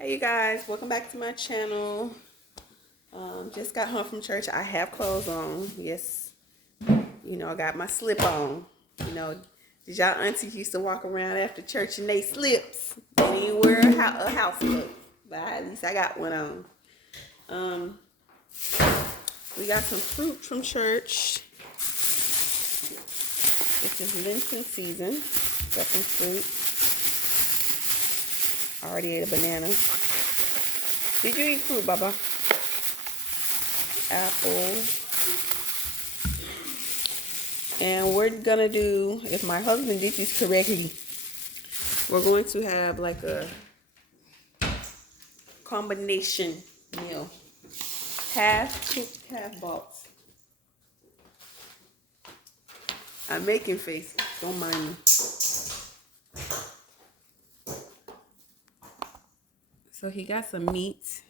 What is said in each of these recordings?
Hey you guys, welcome back to my channel. Just got home from church. I have clothes on. Yes, I got my slip on. You know, did y'all aunties used to walk around after church and they slips? They didn't wear a house look, but at least I got one on. Um, we got some fruit from church. This is Lenten season. Got some fruit. I already ate a banana. Did you eat fruit, Baba? Apple. And we're gonna do, if my husband did this correctly, we're going to have like a combination meal. Half cooked, half bought. I'm making faces, don't mind me. So he got some meat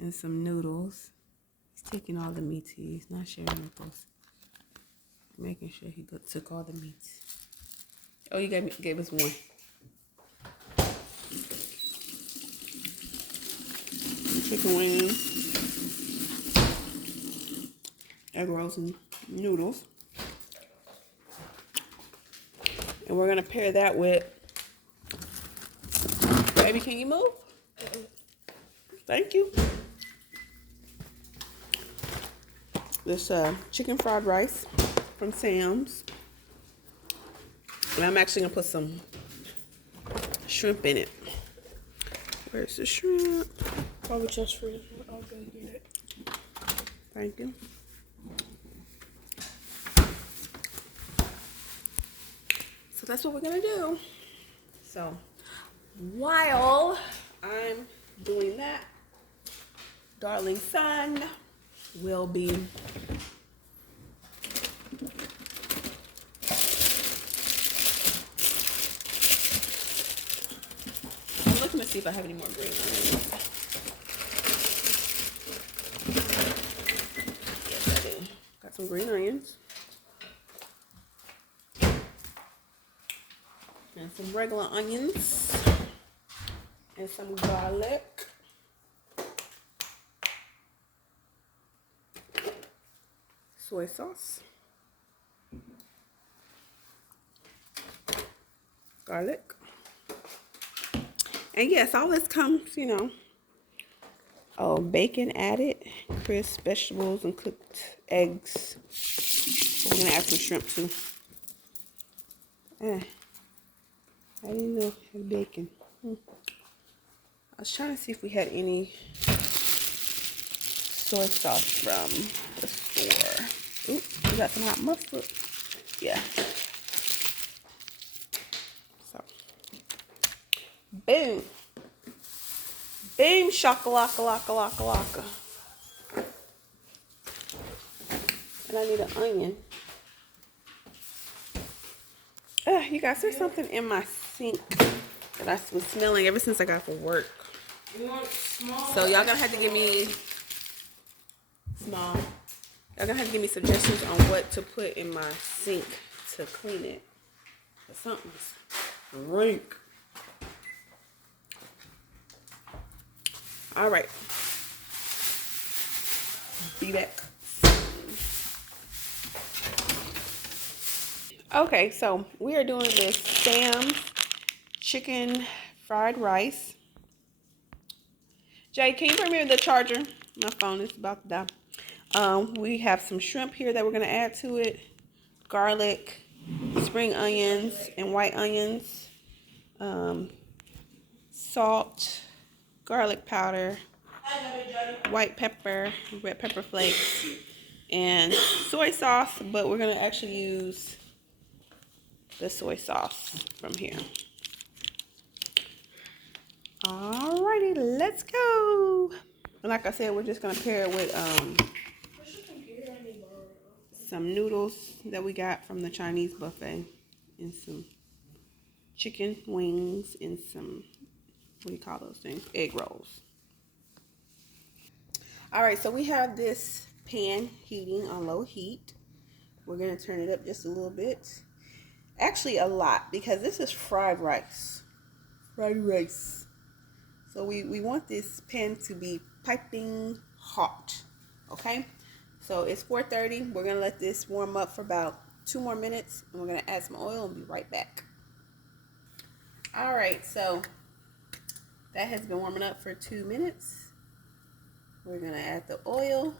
and some noodles. He's taking all the meat. He's not sharing with us. Making sure he took all the meat. Oh, you gave us one. Chicken wings, egg rolls, and noodles. And we're gonna pair that with, baby, can you move? Thank you. This chicken fried rice from Sam's. And I'm actually gonna put some shrimp in it. Where's the shrimp? Probably just for you. I'll go get it. Thank you. So that's what we're gonna do. So while I'm doing that, darling son will be I'm looking to see if I have any more green onions. Yes, I do. Got some green onions. And some regular onions. And some garlic. Soy sauce. Garlic. And yes, all this comes, bacon added, crisp vegetables, and cooked eggs. We're gonna add some shrimp too. I didn't know it had bacon. I was trying to see if we had any soy sauce from the store. Ooh, we got some hot mustard. Yeah. So, boom. Boom, shakalaka, laka, laka, laka. And I need an onion. You guys, there's something in my sink that I was smelling ever since I got from work. So y'all gonna have to give me small. Y'all gonna have to give me suggestions on what to put in my sink to clean it. But something's rank. All right. Be back. Okay, so we are doing this Sam's chicken fried rice. Jay, can you bring me the charger? My phone is about to die. We have some shrimp here that we're going to add to it. Garlic, spring onions, and white onions. Salt, garlic powder, white pepper, red pepper flakes, and soy sauce. But we're going to actually use the soy sauce from here. Alrighty, let's go. And like I said, we're just going to pair it with some noodles that we got from the Chinese buffet, and some chicken wings, and some, what do you call those things? Egg rolls. All right, so we have this pan heating on low heat. We're going to turn it up just a little bit. Actually, a lot, because this is fried rice. Fried rice. So we want this pan to be piping hot. Okay? So it's 4:30. We're gonna let this warm up for about 2 more minutes, and we're gonna add some oil and be right back. All right, so that has been warming up for 2 minutes. We're gonna add the oil.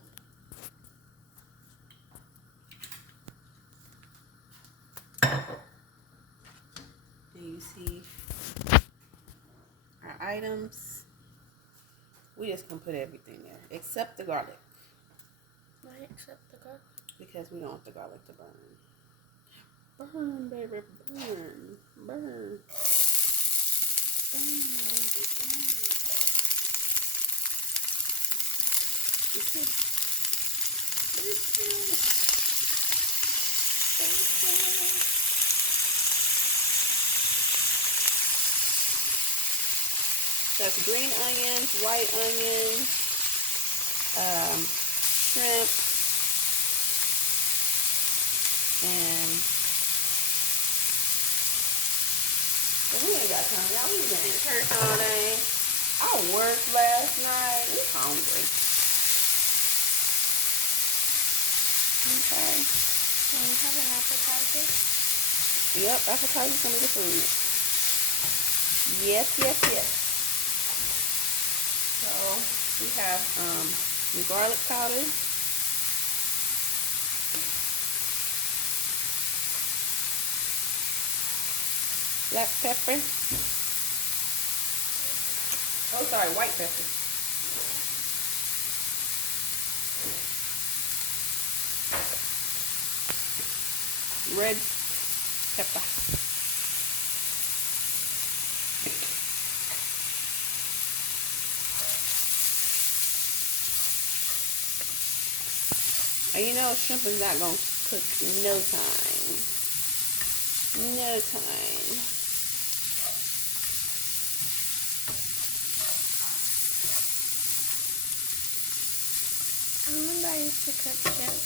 And you see our items. We just gonna put everything there except the garlic. Why accept the garlic? Because we don't want the garlic to burn. Burn, baby, burn. Burn. Burn, baby, burn. You see? That's green onions, white onions, shrimp, and but we ain't got time, y'all. We been in church all day. I worked last night. We hungry. Okay. Can we have an appetizer? Yep, appetizer's gonna be the food. Yes, yes, yes. So we have some garlic powder. Black pepper. Oh, sorry, white pepper. Red pepper. And you know shrimp is not going to cook no time. No time. I remember I used to cook shrimp.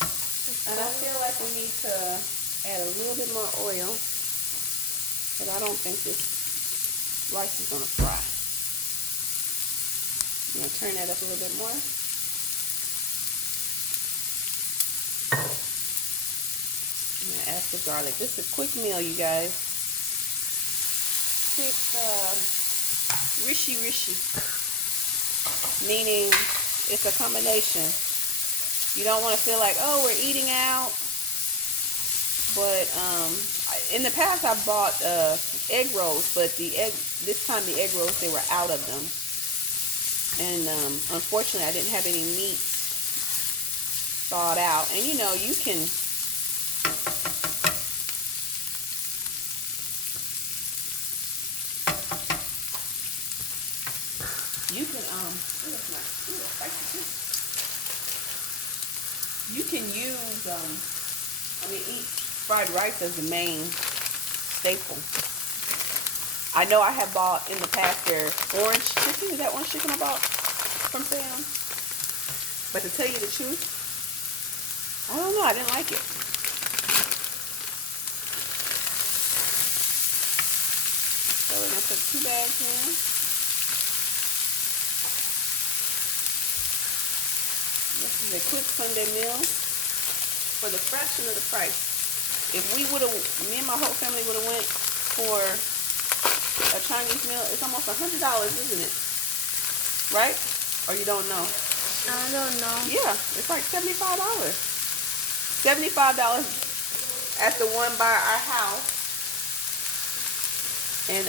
And I feel like we need to add a little bit more oil, because I don't think this rice is going to fry. I'm going to turn that up a little bit more. I'm going to add the garlic. This is a quick meal, you guys. Quick, rishi, meaning it's a combination. You don't want to feel like, oh, we're eating out. But in the past I bought egg rolls, but this time the egg rolls, they were out of them. And unfortunately I didn't have any meat thawed out. And you know, you can you can use eat fried rice as the main staple. I know I have bought in the past their orange chicken. Is that orange chicken I bought from Sam's? But to tell you the truth, I don't know. I didn't like it. So we're gonna put 2 bags in. This is a quick Sunday meal for the fraction of the price. If we would have, me and my whole family would have went for a Chinese meal, it's almost $100, isn't it? Right? Or you don't know? I don't know. Yeah, it's like $75. $75 at the one by our house. And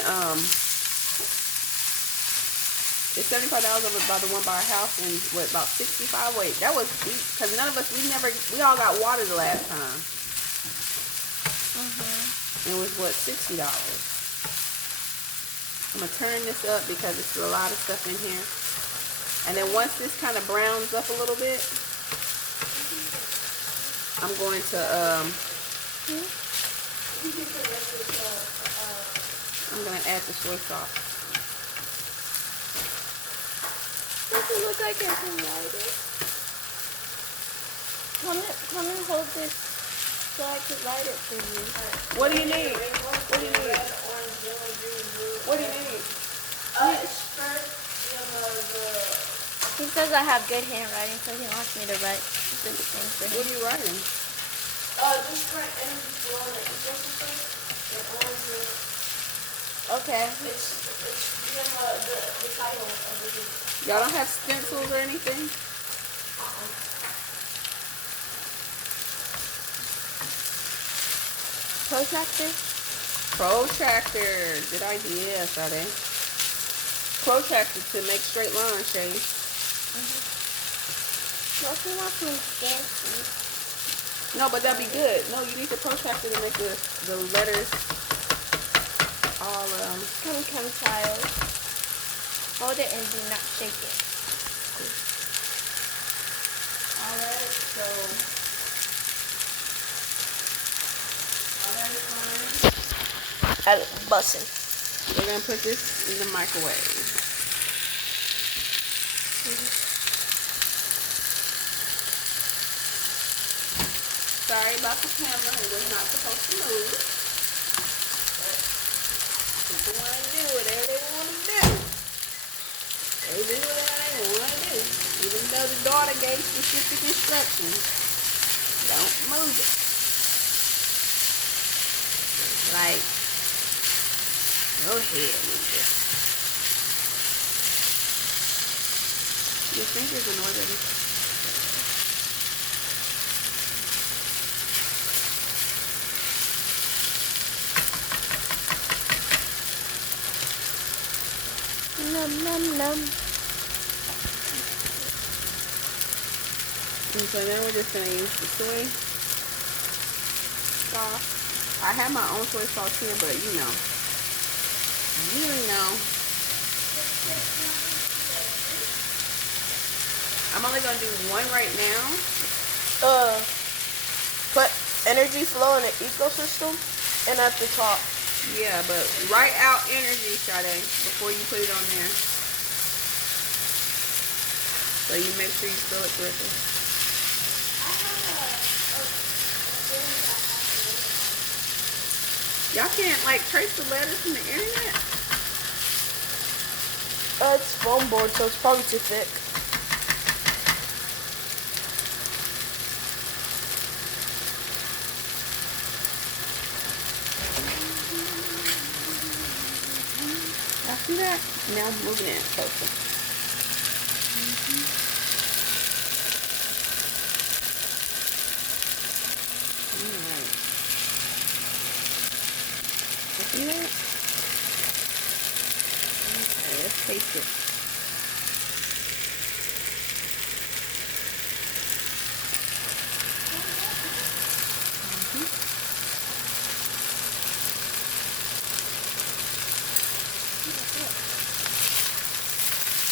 it's $75 over by the one by our house, and what, about 65? Wait, that was, because none of us, we all got water the last time. It was what, $60. I'm gonna turn this up because it's a lot of stuff in here. And then once this kind of browns up a little bit, I'm going to I'm gonna add the soy sauce. Does it look like I can light it? Come and hold this so I can light it for you. What do you need? What do you need? What do you need? It's for knows I have good handwriting, so he wants me to write good things for What him. are you writing? Just write energy flow in the ecosystem. And orange. Okay. It's the title of the video. Y'all don't have stencils or anything? Protractor? Protractor. Good idea, Sade. Protractor to make straight lines, Shay. Well, he wants me fancy. No, but that'd be good. No, you need the protractor to make the letters all Come, child. Hold it and do not shake it. Alright, so all that is fine. Bussin'. We're gonna put this in the microwave. Sorry about the camera, it was not supposed to move. But people want to do whatever they want to do. They do whatever they want to do. Even though the daughter gave specific instructions, don't move it. Like, go ahead, move it. Your fingers are already. Num, num, num. And so now we're just gonna use the soy sauce. I have my own soy sauce here, but you know. I'm only gonna do one right now. Put energy flow in the ecosystem and at the top. Yeah, but write out energy, Sade, before you put it on there. So you make sure you spell it correctly. Y'all can't like trace the letters from the internet? It's foam board, so it's probably too thick. Y'all see that? Now I'm moving it closer. Alright. You see that? Okay, let's taste it.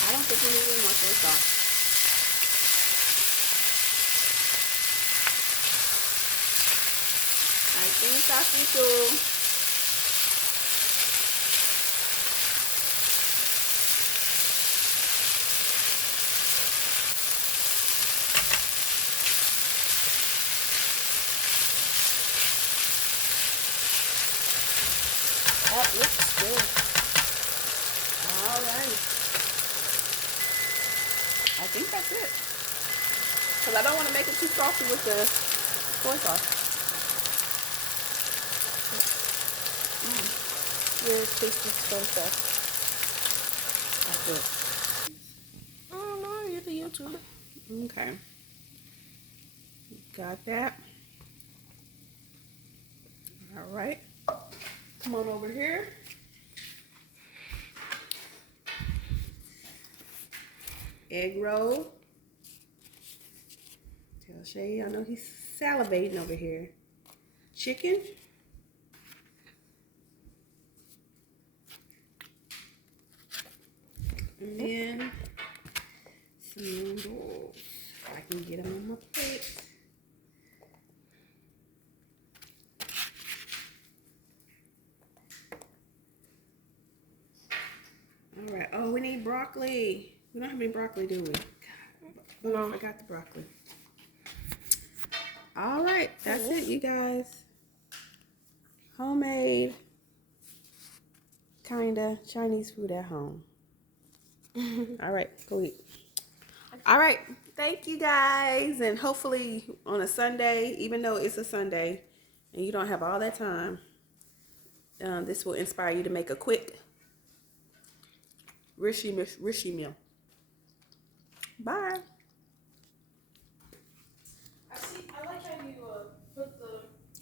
I don't think we need any more soy sauce. I think that's cool. That looks good. Alright. I think that's it. Because I don't want to make it too salty with the soy sauce. Your taste is so fast. That's it. I don't know, you're the YouTuber. Okay. Got that. Alright. Come on over here. Egg roll. Tell Shay, I know he's salivating over here. Chicken. And then some noodles. If I can get them on my plate. All right. Oh, we need broccoli. We don't have any broccoli, do we? God, No. I forgot the broccoli. All right. That's it, you guys. Homemade, kinda Chinese food at home. All right. Go eat. All right. Thank you guys. And hopefully on a Sunday, even though it's a Sunday and you don't have all that time, this will inspire you to make a quick Rishi meal. Bye.